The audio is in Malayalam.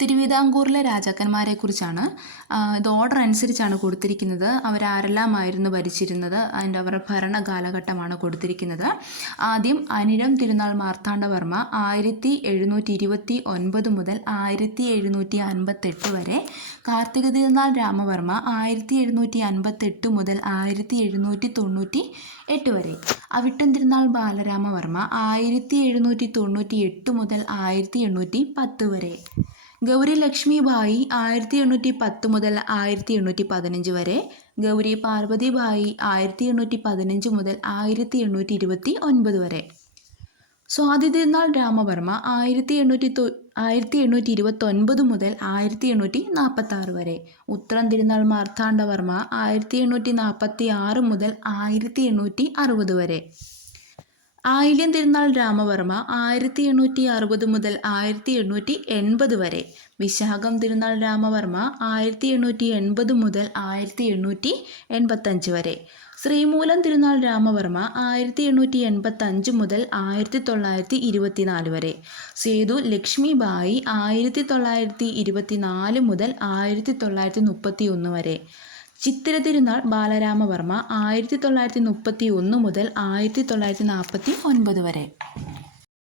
തിരുവിതാംകൂറിലെ രാജാക്കന്മാരെക്കുറിച്ചാണ്. ഇത് ഓർഡർ അനുസരിച്ചാണ് കൊടുത്തിരിക്കുന്നത്. അവരാരെല്ലാമായിരുന്നു ഭരിച്ചിരുന്നത്, അവരുടെ ഭരണ കാലഘട്ടമാണ് കൊടുത്തിരിക്കുന്നത്. ആദ്യം അനിഴം തിരുനാൾ മാർത്താണ്ഡവർമ്മ 1729 മുതൽ 1758 വരെ. കാർത്തിക തിരുനാൾ രാമവർമ്മ 1758 മുതൽ 1798 വരെ. അവിട്ടം തിരുനാൾ ബാലരാമവർമ്മ 1798 മുതൽ 1810 വരെ. ഗൗരി ലക്ഷ്മി ബായി 1810 മുതൽ 1815 വരെ. ഗൗരി പാർവതി ബായി 1815 മുതൽ 1829 വരെ. സ്വാതി തിരുനാൾ രാമവർമ്മ 1829 മുതൽ 1846 വരെ. ഉത്രം തിരുനാൾ മാർത്താണ്ഡവർമ്മ 1846 മുതൽ 1860 വരെ. ആയില്യം തിരുനാൾ രാമവർമ്മ 1860 മുതൽ 1880 വരെ. വിശാഖം തിരുനാൾ രാമവർമ്മ 1880 മുതൽ 1885 വരെ. ശ്രീമൂലം തിരുനാൾ രാമവർമ്മ 1885 മുതൽ 1924 വരെ. സേതു ലക്ഷ്മി ബായി 1924 മുതൽ 1931 വരെ. ചിത്തിര തിരുനാൾ ബാലരാമവർമ്മ 1931 മുതൽ 1949 വരെ.